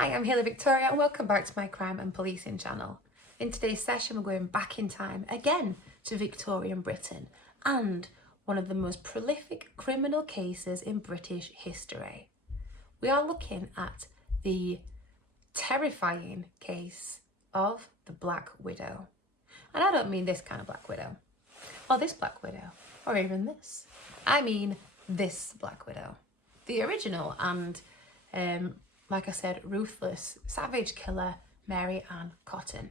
Hi, I'm Hayley Victoria and welcome back to my crime and policing channel. In today's session we're going back in time again to Victorian Britain and one of the most prolific criminal cases in British history. We are looking at the terrifying case of the Black Widow. And I don't mean this kind of Black Widow, or this Black Widow, or even this. I mean this Black Widow. The original and like I said, ruthless, savage killer, Mary Ann Cotton.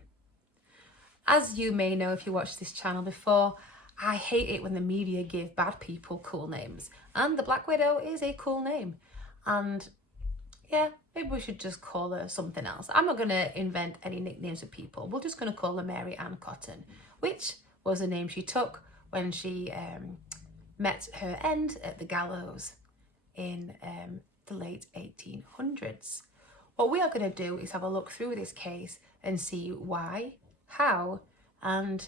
As you may know if you watched this channel before, I hate it when the media give bad people cool names. And the Black Widow is a cool name. And yeah, maybe we should just call her something else. I'm not going to invent any nicknames for people. We're just going to call her Mary Ann Cotton, which was the name she took when she met her end at the gallows in the late 1800s. What we are going to do is have a look through this case and see why, how, and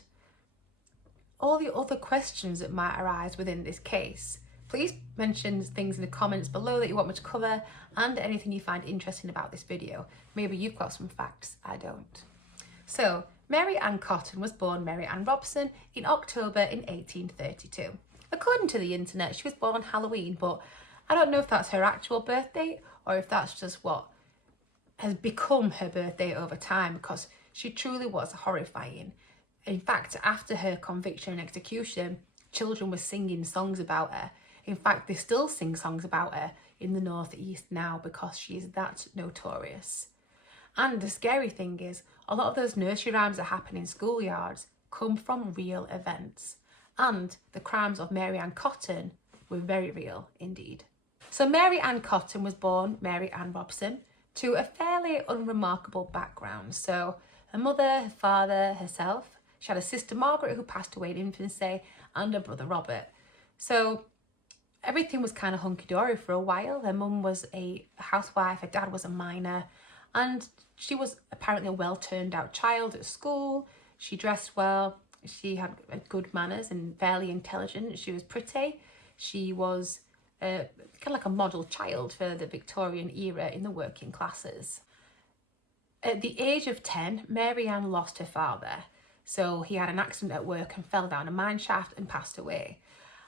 all the other questions that might arise within this case. Please mention things in the comments below that you want me to cover and anything you find interesting about this video. Maybe you've got some facts I don't. So, Mary Ann Cotton was born Mary Ann Robson in October in 1832. According to the internet, she was born on Halloween, but I don't know if that's her actual birth date or if that's just what has become her birthday over time, because she truly was horrifying. In fact, after her conviction and execution, children were singing songs about her. In fact, they still sing songs about her in the Northeast now because she is that notorious. And the scary thing is, a lot of those nursery rhymes that happen in schoolyards come from real events. And the crimes of Mary Ann Cotton were very real indeed. So Mary Ann Cotton was born Mary Ann Robson to a fairly unremarkable background. So her mother, her father, herself. She had a sister Margaret who passed away in infancy and a brother Robert. So everything was kind of hunky-dory for a while. Her mum was a housewife, her dad was a miner, and she was apparently a well-turned-out child at school. She dressed well, she had good manners and fairly intelligent. She was pretty. She was kind of like a model child for the Victorian era in the working classes. At the age of 10, Mary Ann lost her father. So he had an accident at work and fell down a mine shaft and passed away.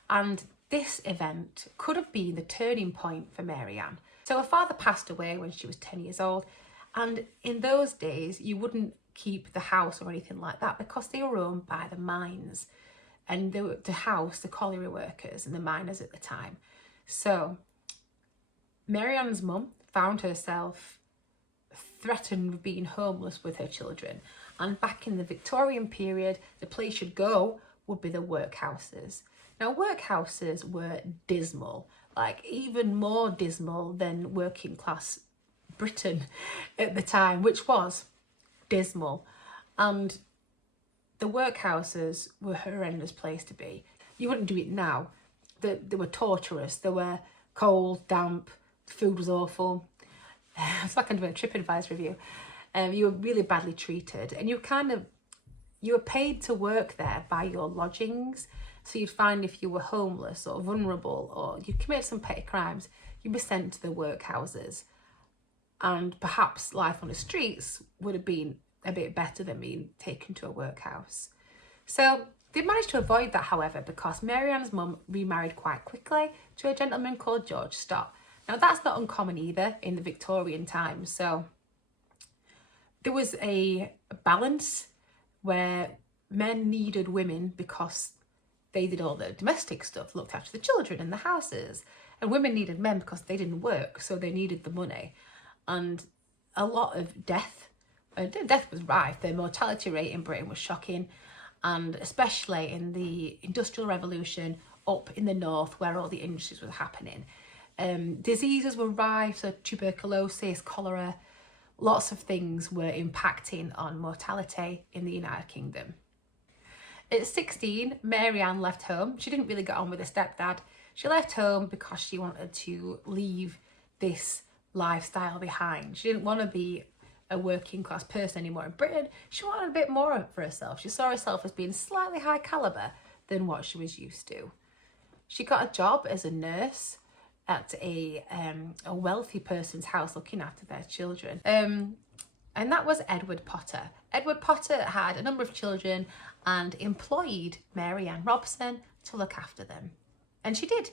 And this event could have been the turning point for Mary Ann. So her father passed away when she was 10 years old. And in those days, you wouldn't keep the house or anything like that because they were owned by the mines. And they were to house the colliery workers and the miners at the time. So Mary Ann's mum found herself threatened with being homeless with her children. And back in the Victorian period, the place you'd go would be the workhouses. Now, workhouses were dismal, like even more dismal than working class Britain at the time, which was dismal. And the workhouses were a horrendous place to be. You wouldn't do it now. They were torturous. They were cold, damp, food was awful. It's like I'm doing a TripAdvisor review. You were really badly treated, and you were paid to work there by your lodgings. So you'd find if you were homeless or vulnerable or you committed some petty crimes, you'd be sent to the workhouses. And perhaps life on the streets would have been a bit better than being taken to a workhouse. So they managed to avoid that, however, because Mary Ann's mum remarried quite quickly to a gentleman called George Stott. Now, that's not uncommon either in the Victorian times. So there was a balance where men needed women because they did all the domestic stuff, looked after the children and the houses. And women needed men because they didn't work, so they needed the money. And a lot of death was rife. The mortality rate in Britain was shocking. And especially in the Industrial Revolution up in the north where all the industries were happening. Diseases were rife, so tuberculosis, cholera, lots of things were impacting on mortality in the United Kingdom. At 16, Mary Ann left home. She didn't really get on with her stepdad. She left home because she wanted to leave this lifestyle behind. She didn't want to be a working class person anymore in Britain. She wanted a bit more for herself. She saw herself as being slightly high caliber than what she was used to. She got a job as a nurse at a wealthy person's house looking after their children. And that was Edward Potter. Edward Potter had a number of children and employed Mary Ann Robson to look after them. And she did,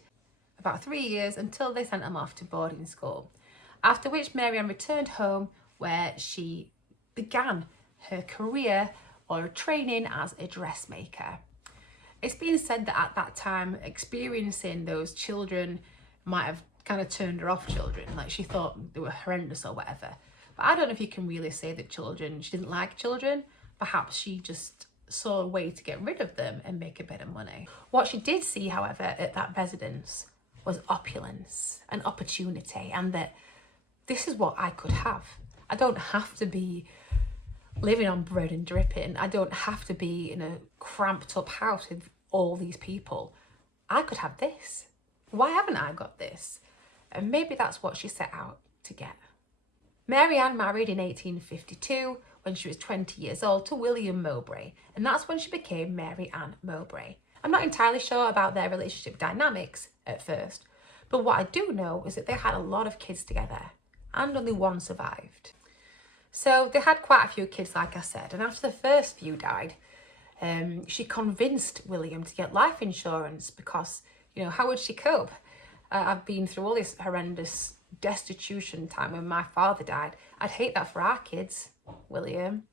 about 3 years, until they sent them off to boarding school. After which Mary Ann returned home, where she began her career or training as a dressmaker. It's been said that at that time, experiencing those children might have kind of turned her off children, like she thought they were horrendous or whatever. But I don't know if you can really say that she didn't like children. Perhaps she just saw a way to get rid of them and make a bit of money. What she did see, however, at that residence was opulence and opportunity, and that this is what I could have. I don't have to be living on bread and dripping. I don't have to be in a cramped up house with all these people. I could have this. Why haven't I got this? And maybe that's what she set out to get. Mary Ann married in 1852 when she was 20 years old to William Mowbray, and that's when she became Mary Ann Mowbray. I'm not entirely sure about their relationship dynamics at first, but what I do know is that they had a lot of kids together and only one survived. So they had quite a few kids, like I said, and after the first few died, she convinced William to get life insurance because, you know, how would she cope? I've been through all this horrendous destitution time when my father died. I'd hate that for our kids, William.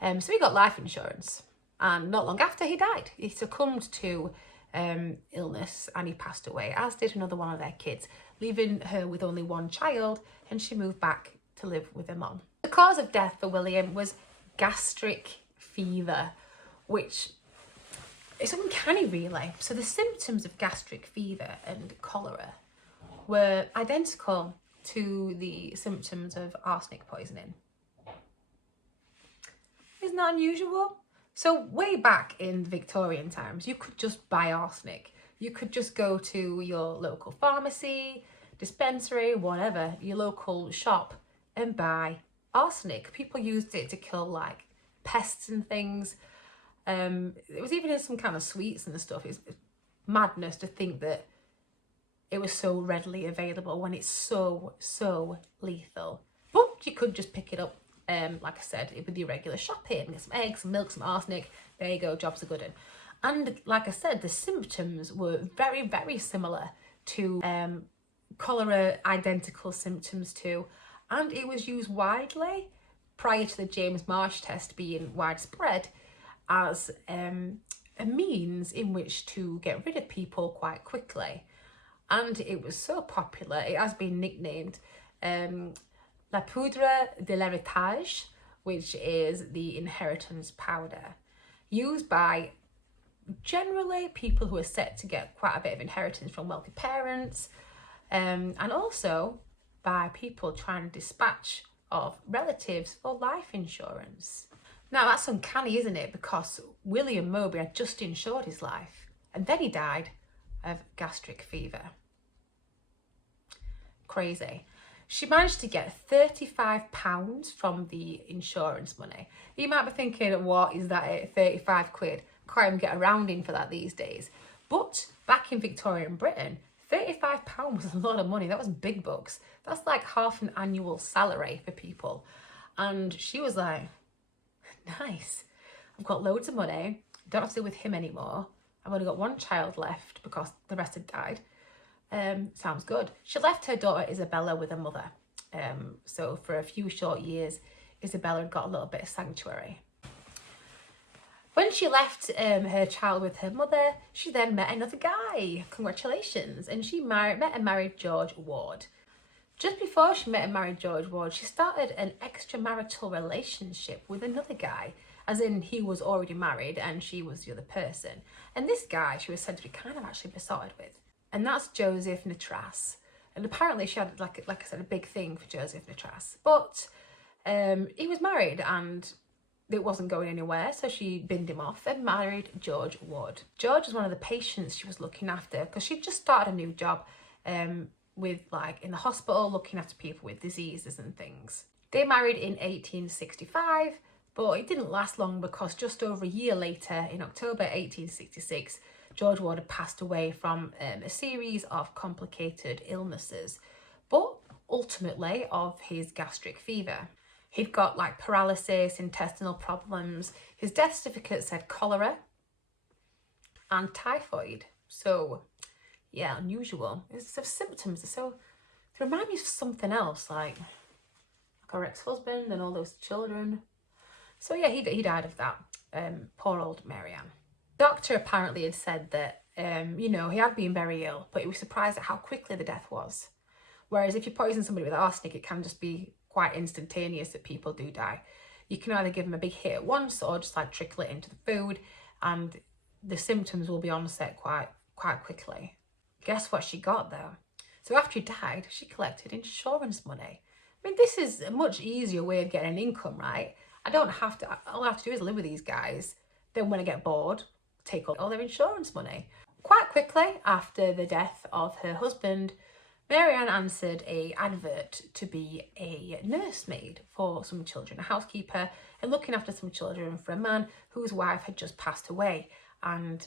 So he got life insurance, and not long after he died, he succumbed to illness and he passed away, as did another one of their kids, leaving her with only one child, and she moved back to live with her mom. The cause of death for William was gastric fever, which is uncanny really. So the symptoms of gastric fever and cholera were identical to the symptoms of arsenic poisoning. Isn't that unusual? So way back in Victorian times, you could just buy arsenic. You could just go to your local pharmacy, dispensary, whatever, your local shop, and buy arsenic. People used it to kill like pests and things. It was even in some kind of sweets and stuff. It's madness to think that it was so readily available when it's so lethal. But you could just pick it up, like I said, with your regular shopping, get some eggs, some milk, some arsenic. There you go, job's a good one. And like I said, the symptoms were very similar to cholera, identical symptoms too. And it was used widely prior to the James Marsh test being widespread as a means in which to get rid of people quite quickly. And it was so popular, it has been nicknamed La Poudre de l'Héritage, which is the inheritance powder, used by generally people who are set to get quite a bit of inheritance from wealthy parents, and also by people trying to dispatch of relatives for life insurance. Now that's uncanny, isn't it? Because William Mowbray had just insured his life and then he died of gastric fever. Crazy. She managed to get £35 from the insurance money. You might be thinking, what is that, 35 quid? Can't even get a rounding for that these days. But back in Victorian Britain, £35 was a lot of money. That was big bucks. That's like half an annual salary for people. And she was like, nice. I've got loads of money. Don't have to deal with him anymore. I've only got one child left because the rest had died. Sounds good. She left her daughter Isabella with her mother. So for a few short years, Isabella had got a little bit of sanctuary. When she left her child with her mother, she then met another guy. Congratulations. And she met and married George Ward. Just before she met and married George Ward, she started an extramarital relationship with another guy, as in he was already married and she was the other person. And this guy she was said to be kind of actually besotted with. And that's Joseph Nattrass. And apparently she had, like I said, a big thing for Joseph Nattrass. But he was married and it wasn't going anywhere, so she binned him off and married George Ward. George was one of the patients she was looking after because she'd just started a new job with in the hospital looking after people with diseases and things. They married in 1865, but it didn't last long because just over a year later, in October 1866, George Ward had passed away from a series of complicated illnesses, but ultimately of his gastric fever. He'd got like paralysis, intestinal problems. His death certificate said cholera and typhoid. So yeah, unusual. It's the symptoms are so, they remind me of something else, like her ex-husband and all those children. So yeah, he died of that. Poor old Mary Ann. Doctor apparently had said that, you know, he had been very ill, but he was surprised at how quickly the death was. Whereas if you poison somebody with arsenic, it can just be quite instantaneous that people do die. You can either give them a big hit at once or just like trickle it into the food, and the symptoms will be onset quite quickly. Guess what she got though? So after he died, she collected insurance money. I mean, this is a much easier way of getting an income, right? All I have to do is live with these guys. Then when I get bored, take all their insurance money. Quite quickly after the death of her husband, Mary Ann answered an advert to be a nursemaid for some children, a housekeeper, and looking after some children for a man whose wife had just passed away. And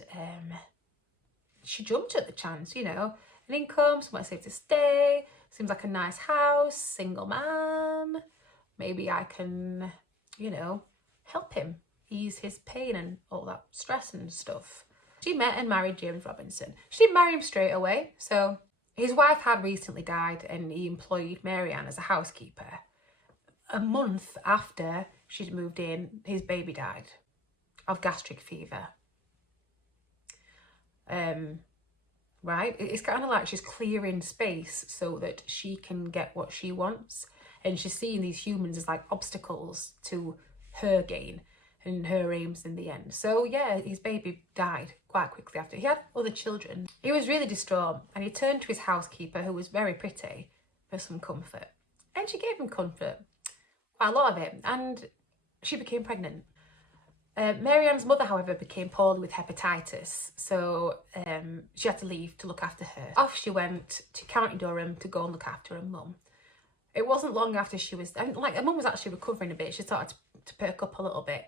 she jumped at the chance, you know, an income, somewhere safe to stay, seems like a nice house, single man. Maybe I can, you know, help him ease his pain and all that stress and stuff. She met and married James Robinson. She didn't marry him straight away, so his wife had recently died and he employed Mary Ann as a housekeeper. A month after she'd moved in, his baby died of gastric fever. Right? It's kind of like she's clearing space so that she can get what she wants. And she's seeing these humans as like obstacles to her gain and her aims in the end. So yeah, his baby died quite quickly after. He had other children. He was really distraught and he turned to his housekeeper, who was very pretty, for some comfort. And she gave him comfort, quite a lot of it, and she became pregnant. Mary Ann's mother, however, became poorly with hepatitis, so she had to leave to look after her. Off she went to County Durham to go and look after her mum. It wasn't long after she was, like her mum was actually recovering a bit, she started to perk up a little bit,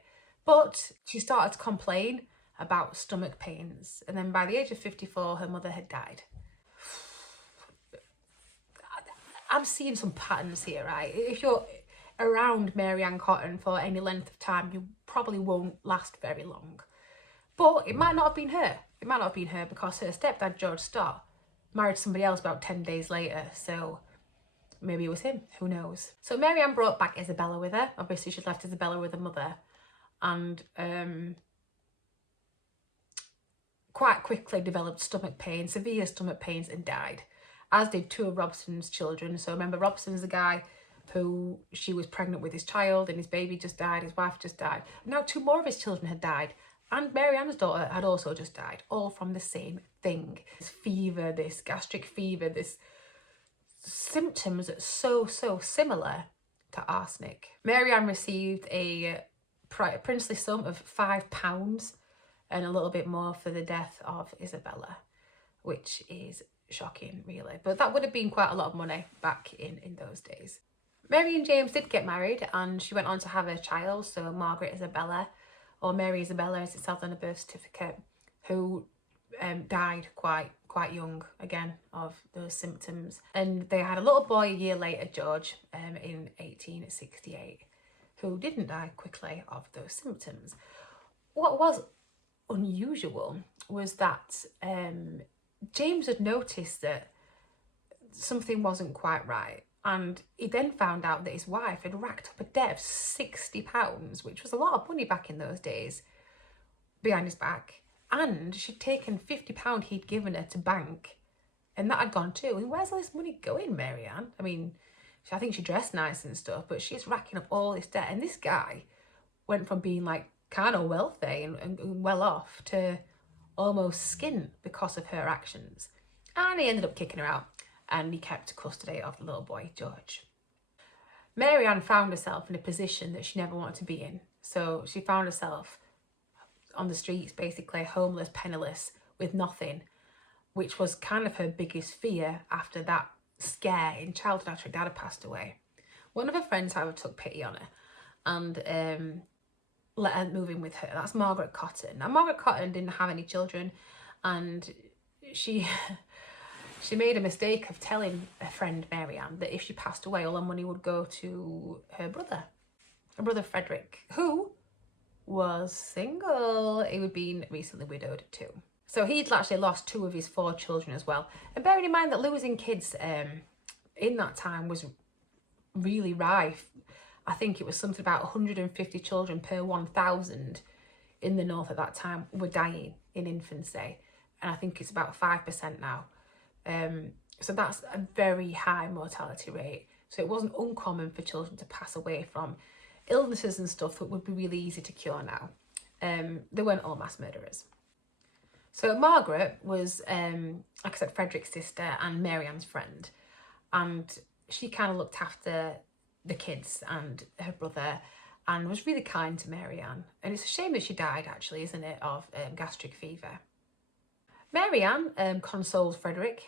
but she started to complain about stomach pains, and then by the age of 54, her mother had died. I'm seeing some patterns here, right? If you're around Mary Ann Cotton for any length of time, you probably won't last very long. But it might not have been her. It might not have been her because her stepdad, George Stott, married somebody else about 10 days later. So maybe it was him, who knows. So Mary Ann brought back Isabella with her. Obviously she'd left Isabella with her mother. And quite quickly developed stomach pain, severe stomach pains, and died. As did two of Robson's children. So remember, Robson's the guy who she was pregnant with his child, and his baby just died, his wife just died. Now two more of his children had died, and Mary Ann's daughter had also just died, all from the same thing. This fever, this gastric fever, this symptoms so similar to arsenic. Mary Ann received a princely sum of £5 and a little bit more for the death of Isabella, which is shocking, really. But that would have been quite a lot of money back in those days. Mary and James did get married, and she went on to have a child, so Margaret Isabella, or Mary Isabella as it says on the birth certificate, who died quite young, again, of those symptoms. And they had a little boy a year later, George, in 1868, who didn't die quickly of those symptoms. What was unusual was that James had noticed that something wasn't quite right. And he then found out that his wife had racked up a debt of £60, which was a lot of money back in those days, behind his back. And she'd taken £50 he'd given her to bank, and that had gone too. And where's all this money going, Mary Ann? I mean, I think she dressed nice and stuff, but she's racking up all this debt. And this guy went from being like kind of wealthy and well off to almost skint because of her actions. And he ended up kicking her out, and he kept custody of the little boy, George. Mary Ann found herself in a position that she never wanted to be in. So she found herself on the streets, basically homeless, penniless, with nothing, which was kind of her biggest fear after that scare in childhood after her dad had passed away. One of her friends, however, took pity on her and let her move in with her. That's Margaret Cotton. Now, Margaret Cotton didn't have any children, and she she made a mistake of telling her friend Mary Ann that if she passed away, all her money would go to her brother Frederick, who was single. He had been recently widowed too. So he'd actually lost 2 of his 4 children as well. And bearing in mind that losing kids in that time was really rife. I think it was something about 150 children per 1,000 in the north at that time were dying in infancy. And I think it's about 5% now. So that's a very high mortality rate. So it wasn't uncommon for children to pass away from illnesses and stuff that would be really easy to cure now. They weren't all mass murderers. So Margaret was, like I said, Frederick's sister and Mary Ann's friend. And she kind of looked after the kids and her brother and was really kind to Mary Ann. And it's a shame that she died, actually, isn't it, of gastric fever. Mary Ann consoles Frederick.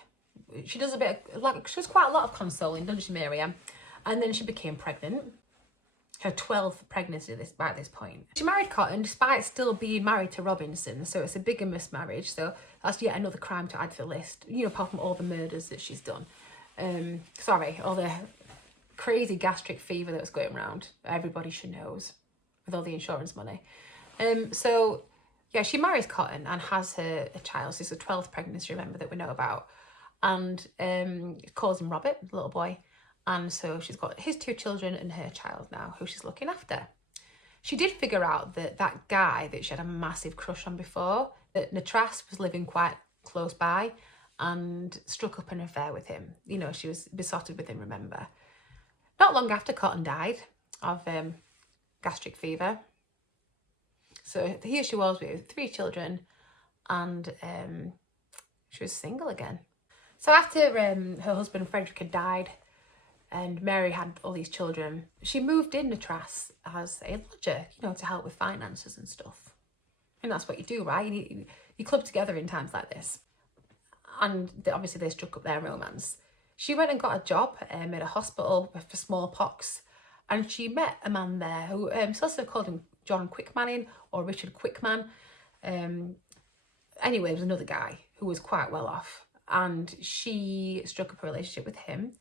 She does a bit, she does quite a lot of consoling, doesn't she, Mary Ann? And then she became pregnant. Her 12th pregnancy by this point. She married Cotton despite still being married to Robinson, so it's a bigamous marriage, so that's yet another crime to add to the list, you know, apart from all the murders that she's done. All the crazy gastric fever that was going around, everybody should knows, with all the insurance money. So, yeah, she marries Cotton and has a child, so it's a 12th pregnancy, remember, that we know about, and calls him Robert, the little boy. And so she's got his 2 children and her child now, who she's looking after. She did figure out that guy that she had a massive crush on before, that Natras was living quite close by, and struck up an affair with him. You know, she was besotted with him, remember. Not long after, Cotton died of gastric fever. So here she was with 3 children, and she was single again. So after her husband Frederick had died, and Mary had all these children, she moved in Natras as a lodger, you know, to help with finances and stuff. And that's what you do, right? You club together in times like this. And obviously they struck up their romance. She went and got a job at a hospital for smallpox, and she met a man there who also called him John Quickmanning or Richard Quickman. Anyway, there was another guy who was quite well off, and she struck up a relationship with him.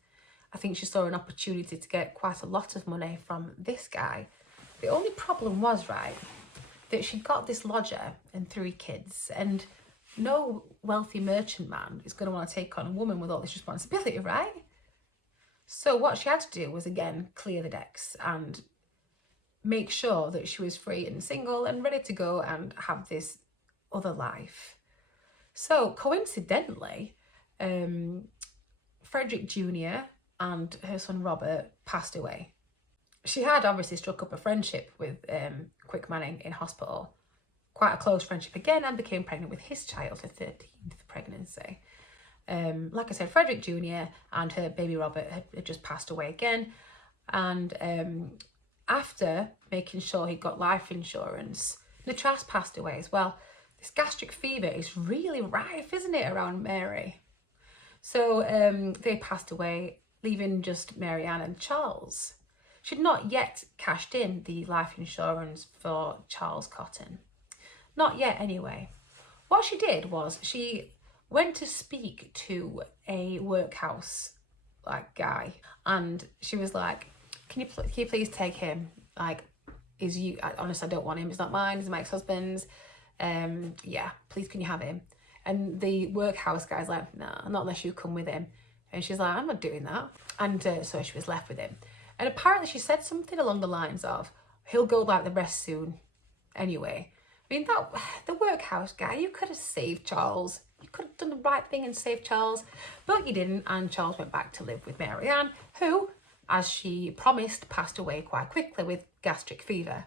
I think she saw an opportunity to get quite a lot of money from this guy. The only problem was, right, that she got this lodger and 3 kids, and no wealthy merchant man is going to want to take on a woman with all this responsibility, right? So what she had to do was, again, clear the decks and make sure that she was free and single and ready to go and have this other life. So coincidentally, Frederick Jr. and her son Robert passed away. She had obviously struck up a friendship with Quickmanning in hospital, quite a close friendship again, and became pregnant with his child, her 13th pregnancy. Like I said, Frederick Jr. and her baby Robert had just passed away again, and after making sure he got life insurance, Natras passed away as well. This gastric fever is really rife, isn't it, around Mary? So they passed away, leaving just Mary Ann and Charles. She'd not yet cashed in the life insurance for Charles Cotton. Not yet, anyway. What she did was she went to speak to a workhouse guy, and she was like, can you please take him? Like, honestly, I don't want him. He's not mine. He's my ex-husband's. Yeah, please, can you have him? And the workhouse guy's like, nah, not unless you come with him. And she's like, I'm not doing that. And so she was left with him. And apparently she said something along the lines of, he'll go like the rest soon anyway. I mean, the workhouse guy, you could have saved Charles. You could have done the right thing and saved Charles, but you didn't. And Charles went back to live with Mary Ann, who, as she promised, passed away quite quickly with gastric fever.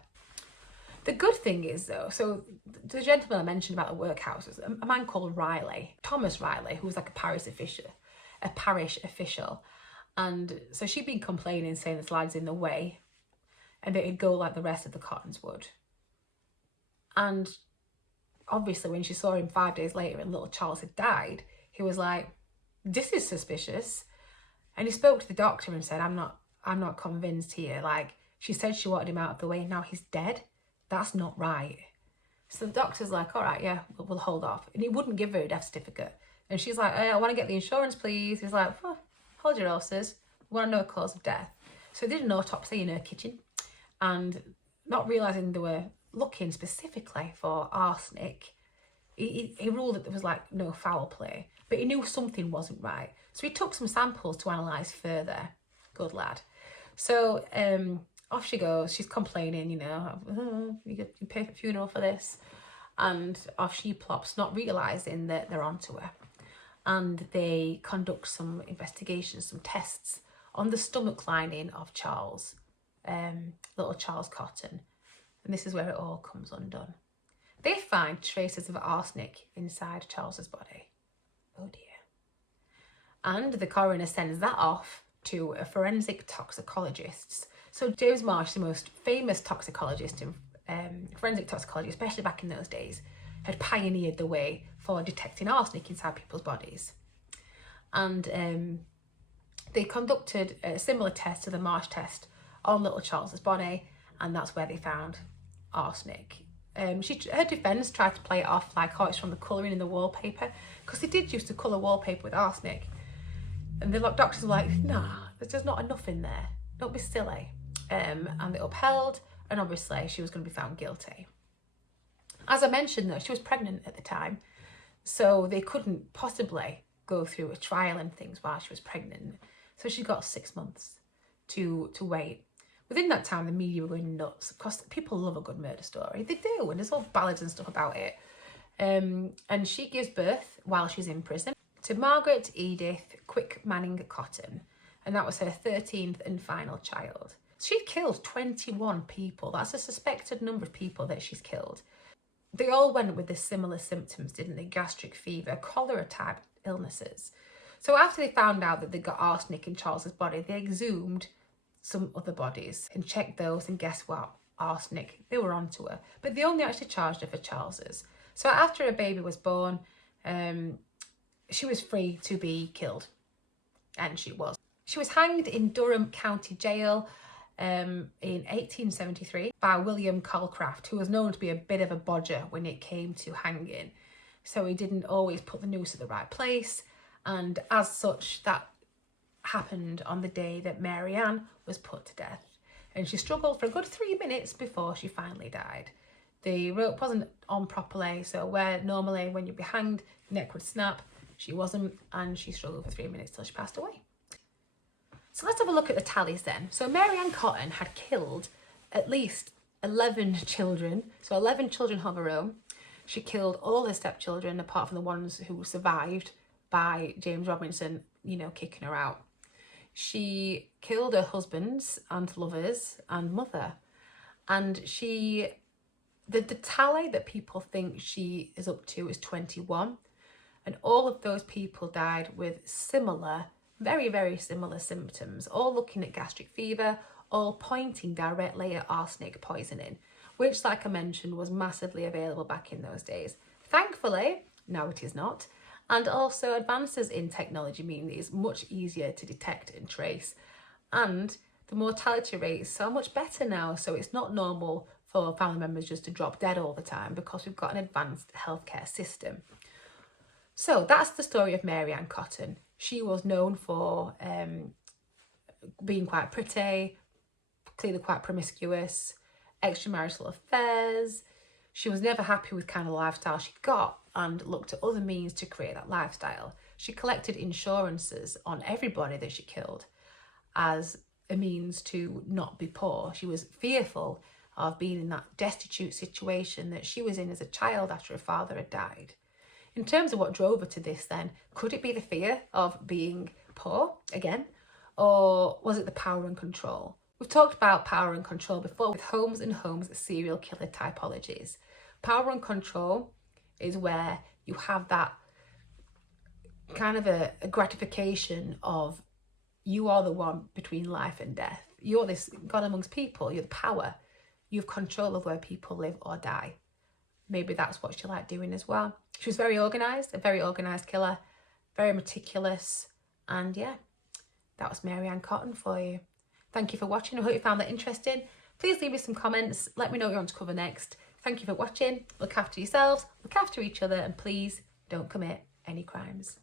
The good thing is, though, so the gentleman I mentioned about the workhouses, a man called Riley, Thomas Riley, who was like a parish official. And so she'd been complaining, saying this lad's in the way, and that it'd go like the rest of the Cottons would. And obviously when she saw him 5 days later and little Charles had died, he was like, this is suspicious. And he spoke to the doctor and said, I'm not convinced here. Like, she said she wanted him out of the way, and now he's dead. That's not right. So the doctor's like, all right, yeah, we'll hold off. And he wouldn't give her a death certificate. And she's like, I want to get the insurance, please. He's like, oh, hold your horses. We want to know a cause of death. So they did an autopsy in her kitchen. And not realising they were looking specifically for arsenic, he ruled that there was like no foul play. But he knew something wasn't right. So he took some samples to analyse further. Good lad. So off she goes. She's complaining, you know, oh, you pay for funeral for this. And off she plops, not realising that they're onto her. And they conduct some investigations, some tests on the stomach lining of Charles, little Charles Cotton. And this is where it all comes undone. They find traces of arsenic inside Charles's body. Oh dear. And the coroner sends that off to a forensic toxicologist. So James Marsh, the most famous toxicologist and forensic toxicologist, especially back in those days, had pioneered the way for detecting arsenic inside people's bodies. And they conducted a similar test to the Marsh test on little Charles's body, and that's where they found arsenic. Her defence tried to play it off like, oh, it's from the colouring in the wallpaper, because they did used to colour wallpaper with arsenic. And the doctors were like, nah, there's just not enough in there. Don't be silly. And they upheld, and obviously she was going to be found guilty. As I mentioned, though, she was pregnant at the time, so they couldn't possibly go through a trial and things while she was pregnant. So she got 6 months to wait. Within that time, the media were going nuts. Of course, people love a good murder story. They do, and there's all ballads and stuff about it. And she gives birth while she's in prison to Margaret Edith Quick Manning Cotton, and that was her 13th and final child. She'd killed 21 people. That's a suspected number of people that she's killed. They all went with the similar symptoms, didn't they? Gastric fever, cholera type illnesses. So after they found out that they got arsenic in Charles's body, they exhumed some other bodies and checked those, and guess what? Arsenic. They were onto her. But they only actually charged her for Charles's. So after her baby was born, she was free to be killed. And she was. She was hanged in Durham County Jail in 1873 by William Calcraft, who was known to be a bit of a bodger when it came to hanging. So he didn't always put the noose at the right place. And as such, that happened on the day that Mary Ann was put to death. And she struggled for a good 3 minutes before she finally died. The rope wasn't on properly, so where normally when you'd be hanged, the neck would snap, she wasn't, and she struggled for 3 minutes till she passed away. So let's have a look at the tallies then. So Mary Ann Cotton had killed at least 11 children, so 11 children of her own. She killed all her stepchildren apart from the ones who survived by James Robinson, you know, kicking her out. She killed her husbands and lovers and mother. And the tally that people think she is up to is 21. And all of those people died with similar, very, very similar symptoms, all looking at gastric fever, all pointing directly at arsenic poisoning, which, like I mentioned, was massively available back in those days. Thankfully, now it is not. And also advances in technology mean it is much easier to detect and trace. And the mortality rate is so much better now, so it's not normal for family members just to drop dead all the time because we've got an advanced healthcare system. So that's the story of Mary Ann Cotton. She was known for being quite pretty, clearly quite promiscuous, extramarital affairs. She was never happy with kind of lifestyle she got and looked at other means to create that lifestyle. She collected insurances on everybody that she killed as a means to not be poor. She was fearful of being in that destitute situation that she was in as a child after her father had died. In terms of what drove her to this then, could it be the fear of being poor again? Or was it the power and control? We've talked about power and control before with Holmes and Holmes serial killer typologies. Power and control is where you have that kind of a gratification of you are the one between life and death. You're this God amongst people, you're the power. You have control of where people live or die. Maybe that's what she liked doing as well. She was very organised, a very organised killer, very meticulous. And yeah, that was Mary Ann Cotton for you. Thank you for watching. I hope you found that interesting. Please leave me some comments. Let me know what you want to cover next. Thank you for watching. Look after yourselves, look after each other, and please don't commit any crimes.